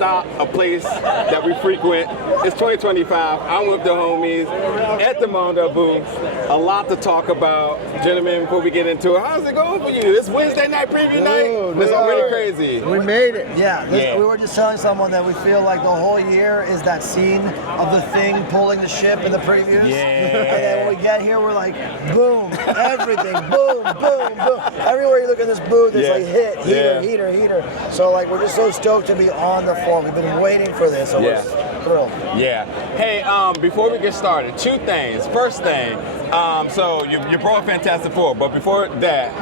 stop, a place that we frequent. It's 2025. I'm with the homies at the Mondo booth. A lot to talk about. Gentlemen, before we get into it, how's it going for you? It's Wednesday night preview night. It's already crazy. We made it. Yeah, we were just telling someone that we feel like the whole year is that scene of the Thing pulling the ship in the previews. Yeah. And then when we get here, we're like, boom, everything, boom, boom, boom. Everywhere you look in this booth, it's like hit, heater. So like we're just so stoked to be on the floor. We've been waiting for this, so we're thrilled. Yeah. Hey, before we get started, two things. First thing, so you brought Fantastic Four, but before that,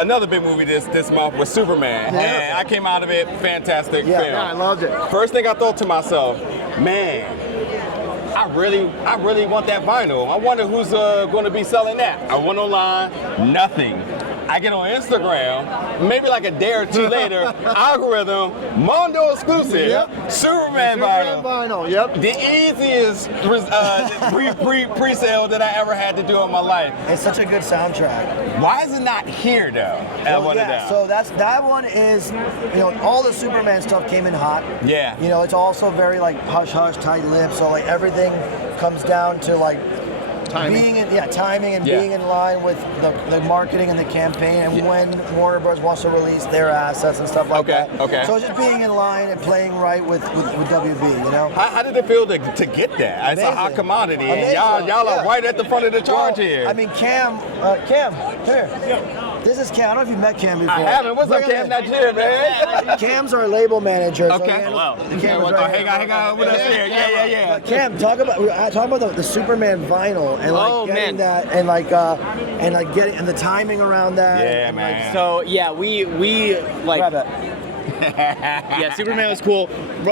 another big movie this month was Superman, and I came out of it fantastic film. Yeah, I loved it. First thing I thought to myself, man, I really want that vinyl. I wonder who's going to be selling that. I went online, nothing. I get on Instagram, maybe like a day or two later, algorithm, Mondo exclusive, Superman vinyl. Yep. The easiest pre-sale that I ever had to do in my life. It's such a good soundtrack. Why is it not here though? So that one is, all the Superman stuff came in hot. Yeah. It's also very like hush hush, tight lips. So like everything comes down to like timing and being in line with the marketing and the campaign and when Warner Bros. Wants to release their assets and stuff like that. Okay. So it's just being in line and playing right with WB, How did it feel to get that? It's a hot commodity, and y'all are right at the front of the charge here. I mean, Cam, come here. This is Cam. I don't know if you've met Cam before. I haven't. What's up, Cam? Not here, man. Cam's our label manager. Okay. So Hello. Hang on with us here. Yeah. Cam, talk about the Superman vinyl and like getting that and like getting and the timing around that. Yeah, man. Like, so we like. Grab it. Yeah, Superman was cool.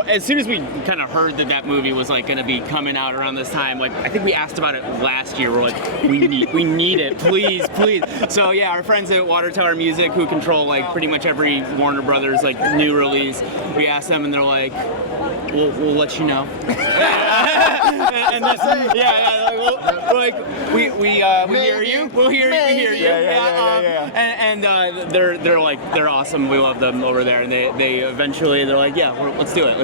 As soon as we kind of heard that movie was like going to be coming out around this time, like I think we asked about it last year. We're like, we need it, please. So yeah, our friends at Water Tower Music, who control like pretty much every Warner Brothers like new release, we asked them and they're like, we'll let you know. and that's, we're like, we hear you. We'll hear you. We hear you. Yeah. And they're awesome. We love them over there, and they eventually they're like, let's do it.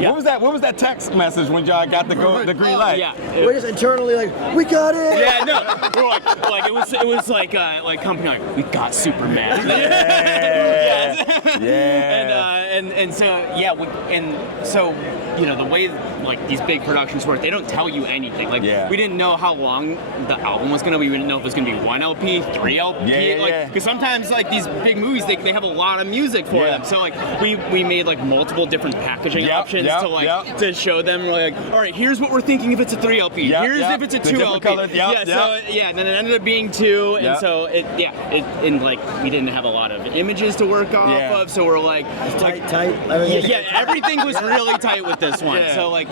What was that text message when y'all got the green light? We're just internally like, we got it. Yeah, no, we're like it was like company like, we got Superman. And so the way like these big productions work, they don't tell you anything. Like we didn't know how long the album was gonna be. We didn't know if it was gonna be 1 LP, 3 LP. Because sometimes like these big movies, they have a lot of music for them. So like we made like multiple different packaging options to show them. We're like, all right, here's what we're thinking if it's a 3 LP. Here's if it's a 2 LP. And then it ended up being 2, and so and like we didn't have a lot of images to work off of, so we're like tight. Everything was really tight with this one. So like,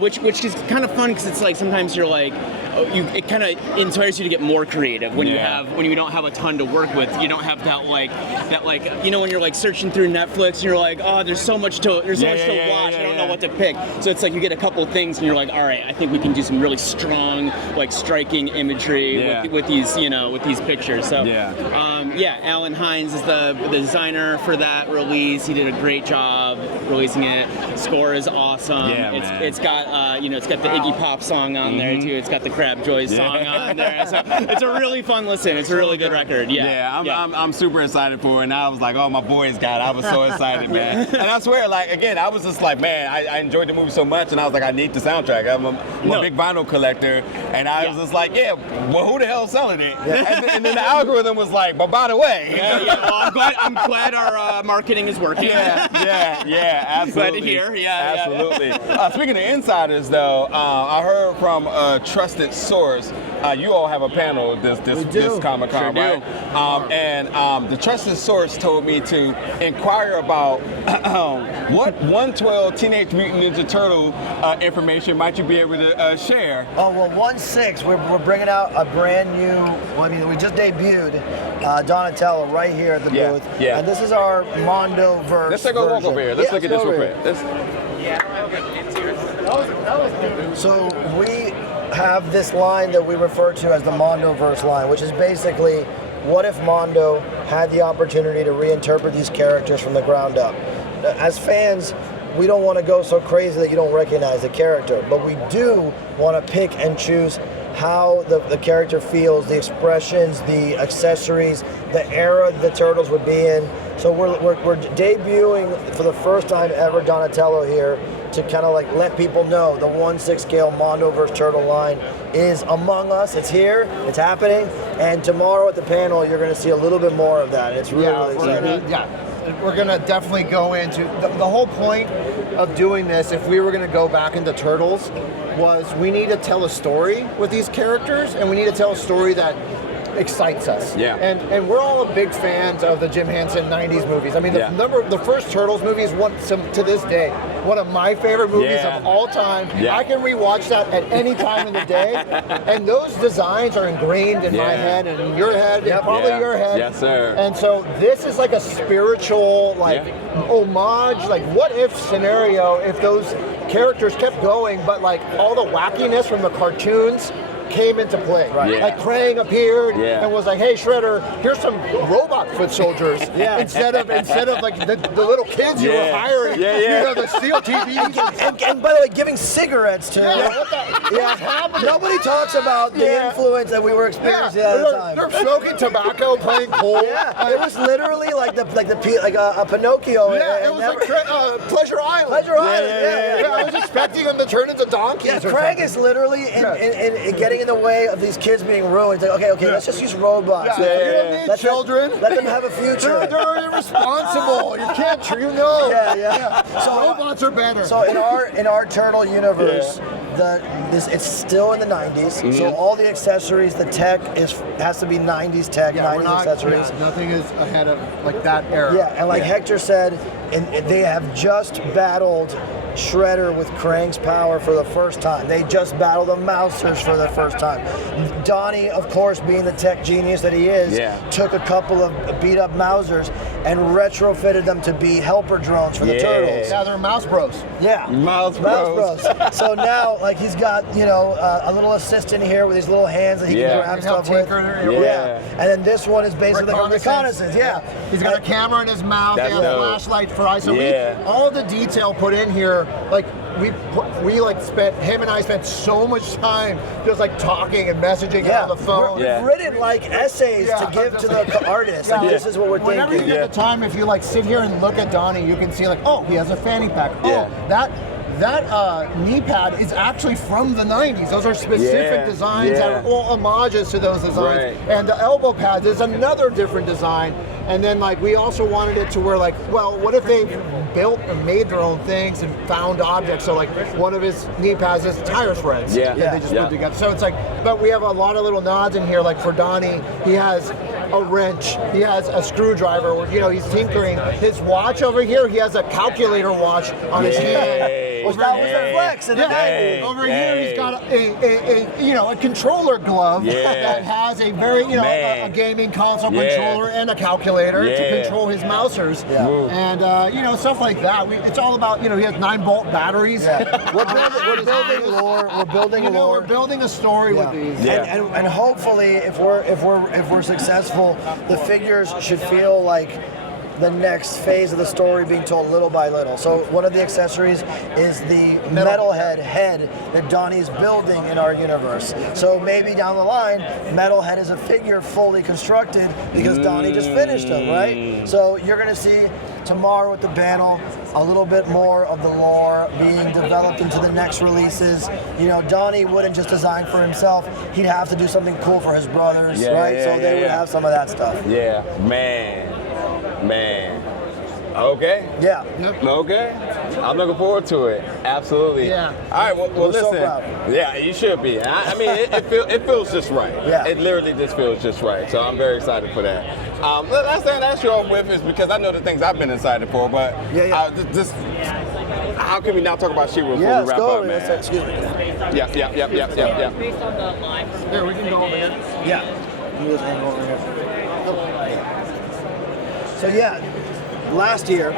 which is kind of fun because it's like sometimes you're like, it kind of inspires you to get more creative when you don't have a ton to work with. You don't have that when you're like searching through Netflix and you're like, oh, there's so much to watch. I don't know what to pick. So it's like you get a couple things and you're like, all right, I think we can do some really strong, like striking imagery with these pictures. So Alan Hines is the designer for that release. He did a great job releasing it. Score is awesome. It's got the Iggy Pop song on there too. It's got the Crab Joys song on there. So it's a really fun listen. It's a really good record. I'm super excited for it. And I was like, oh, my boys got it. I was so excited, man. And I swear, like, again, I was just like, man, I enjoyed the movie so much, and I was like, I need the soundtrack. I'm a big vinyl collector, and I was just like, well, who the hell's selling it? And then the algorithm was like, but by the way. Well, I'm glad our marketing is working. Absolutely. Glad to hear. Absolutely. Speaking of insiders, though, I heard from a trusted source. You all have a panel this Comic-Con, right? And the trusted source told me to inquire about what 112 Teenage Mutant Ninja Turtle information might you be able to share? Oh, well, 1/6, we're bringing out a brand new, we just debuted Donatello right here at the booth. And this is our Mondo verse. Let's take a walk over here. Let's look at this real quick. So we have this line that we refer to as the Mondo verse line, which is basically, what if Mondo had the opportunity to reinterpret these characters from the ground up? as fans, we don't want to go so crazy that you don't recognize the character, but we do want to pick and choose how the character feels, the expressions, the accessories, the era the Turtles would be in. So we're debuting for the first time ever Donatello here to kind of like let people know the 1/6 scale Mondo vs. Turtle line is among us. It's here, it's happening, and tomorrow at the panel you're going to see a little bit more of that. It's really exciting. We're gonna definitely go into the whole point of doing this. If we were gonna go back into Turtles, was we need to tell a story with these characters, and we need to tell a story that excites us. Yeah. And we're all big fans of the Jim Henson '90s movies. I mean, the first Turtles movie is to this day one of my favorite movies of all time. Yeah. I can rewatch that at any time in the day, and those designs are ingrained in my head and in your head, and probably your head. Yes, sir. And so this is like a spiritual, homage, like what if scenario if those characters kept going, but like all the wackiness from the cartoons came into play. Right. Yeah. Like Krang appeared and was like, "Hey Shredder, here's some robot foot soldiers." Instead of like the little kids you were hiring, you know, the steel TVs. And by the way, giving cigarettes to nobody talks about the influence that we were experiencing at the time. They're smoking tobacco, playing pool. It was literally like a Pinocchio. It was like Pleasure Island. Pleasure Island. I was expecting them to turn into donkeys. Yeah, Craig is literally in getting in the way of these kids being ruined. It's like, okay, let's just use robots. You don't need children. Let them have a future. They're irresponsible. You can't, So robots are better. So in our Turtle universe, it's still in the 90s. So all the accessories, the tech has to be 90s tech, 90s accessories. Nothing is ahead of like that era. Yeah, and like Hector said, and they have just battled Shredder with Krang's power for the first time. They just battled the Mousers for the first time. Donnie, of course, being the tech genius that he is, took a couple of beat-up Mousers and retrofitted them to be helper drones for the Turtles. Yeah, they're Mouse Bros. Yeah, Mouse Bros. So now, like, he's got a little assistant here with these little hands that he can grab stuff with. And then this one is basically like a reconnaissance. Yeah, he's got a camera in his mouth. They have flashlight for eyes. So all the detail put in here, like him and I spent so much time just like talking and messaging on the phone. We've written like essays to give to the artists. Like, this is what we're thinking. Whenever you get the time, if you like sit here and look at Donnie, you can see like, oh, he has a fanny pack. Oh, that knee pad is actually from the 90s. Those are specific designs that are all homages to those designs. And the elbow pads is another different design. And then like we also wanted it to where like, well, what if they built and made their own things and found objects? So like one of his knee pads is tire threads. They just put together. So it's like, but we have a lot of little nods in here. Like for Donnie, he has a wrench, he has a screwdriver, he's tinkering. His watch over here, he has a calculator watch on his hand. That was their flex in the 90s. Over here, he's got a controller glove that has a very, a gaming console controller and a calculator to control his mousers. And, stuff like that. It's all about, he has 9-volt batteries. We're building lore. We're building lore. We're building a story with these. And hopefully, if we're successful, the figures should feel like the next phase of the story being told little by little. So one of the accessories is the Metalhead head that Donnie's building in our universe. So maybe down the line, Metalhead is a figure fully constructed because Donnie just finished him, right? So you're gonna see tomorrow at the panel a little bit more of the lore being developed into the next releases. Donnie wouldn't just design for himself. He'd have to do something cool for his brothers, right? So they would have some of that stuff. Yeah, man. Okay. Yeah. Okay. I'm looking forward to it. Absolutely. Yeah. All right. Well, listen. So proud. Yeah, you should be. I mean, it feels just right. Yeah. It literally just feels just right. So I'm very excited for that. Last thing I asked you all with is because I know the things I've been excited for, but just how can we now talk about She-Ra before we wrap up, man? Excuse me. Yeah. Based on the line. Here, we can go over here. Yeah. So last year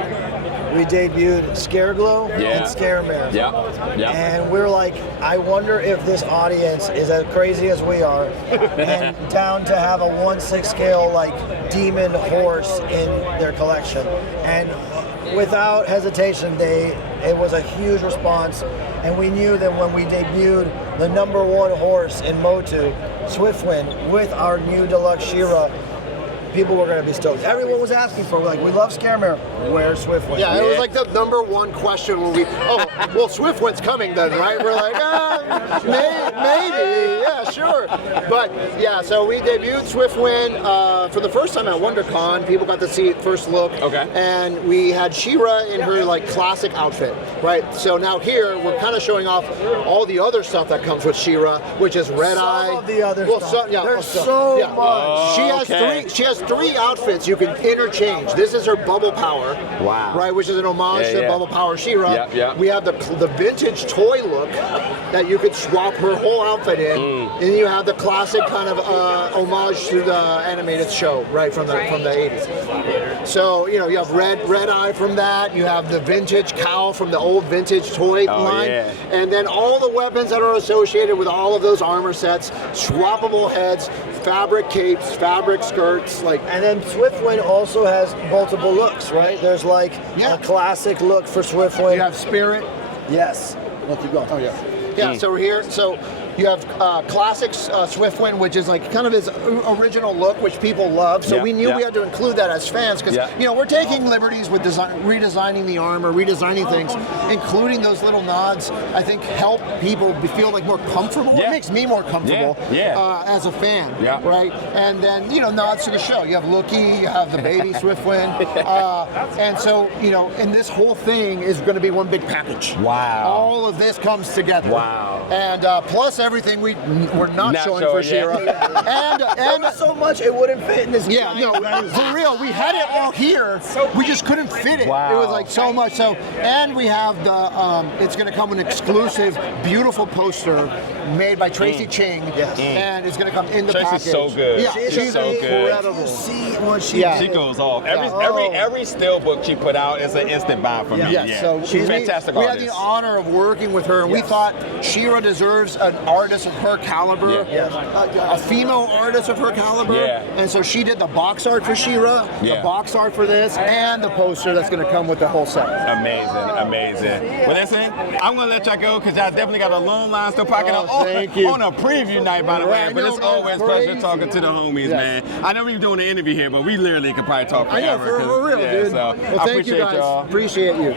we debuted Scareglow and Scaremare. And we're like, I wonder if this audience is as crazy as we are and down to have a 1/6 scale like demon horse in their collection. And without hesitation, it was a huge response, and we knew that when we debuted the #1 horse in Motu, Swiftwind, with our new deluxe She-Ra, people were going to be stoked. Everyone was asking for, like, we love Scaramere. Where's Swiftwind? Yeah, it was like the #1 question when we, well, Swiftwind's coming then, right? We're like, maybe, yeah, sure. But yeah, so we debuted Swiftwind for the first time at WonderCon. People got to see it first look. Okay. And we had She-Ra in her like classic outfit, right? So now here we're kind of showing off all the other stuff that comes with She-Ra, which is Red Eye. Some of the other stuff. There's so much. Oh, she has 3 outfits you can interchange. This is her Bubble Power. Wow. Right, which is an homage to Bubble Power She-Ra. Yeah. We have the vintage toy look that you could swap her whole outfit in. And you have the classic kind of homage to the animated show, right, from the 80s. So, you know, you have Red Eye from that. You have the vintage cowl from the old vintage toy line. Yeah. And then all the weapons that are associated with all of those armor sets, swappable heads, fabric capes, fabric skirts, like. And then Swiftwind also has multiple looks, right? There's like a classic look for Swiftwind. You have Spirit. Yes. We'll keep going. Oh yeah. Yeah. So here, you have classic Swiftwind, which is like kind of his original look, which people love. So we knew we had to include that as fans because you know we're taking liberties with redesigning the armor, redesigning things, including those little nods. I think help people feel like more comfortable. It makes me more comfortable as a fan, right? And then you know nods to the show. You have Lookie, you have the baby Swiftwind, and so you know, and this whole thing is going to be one big package. Wow! All of this comes together. Wow! And plus everything we're not showing for She-Ra. And so much it wouldn't fit in this. Yeah, no, for real. We had it all here. We just couldn't fit it. Wow. It was like so much. So, and we have the. It's going to come with an exclusive, beautiful poster made by Tracy Ching. Yes. And it's going to come in the Tracy's package. so good. Yeah, She's so good. incredible. See what she Yeah. She goes off. Yeah. Every still book she put out is an instant buy for me. Yeah. So she's fantastic we artist. had the honor of working with her, and we thought She-Ra deserves an artist of her caliber, a female artist of her caliber. And so she did the box art for She-Ra, the box art for this, and the poster that's going to come with the whole set. Amazing. Well, listen, I'm going to let y'all go because y'all definitely got a long line still packing up thank you. on a preview night, by the way. I But know, it's always a pleasure talking to the homies, man. I know we're doing an interview here, but we literally could probably talk forever. I know, for real, dude. So Well, I thank you appreciate guys. y'all. Appreciate you.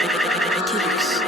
Ridiculous.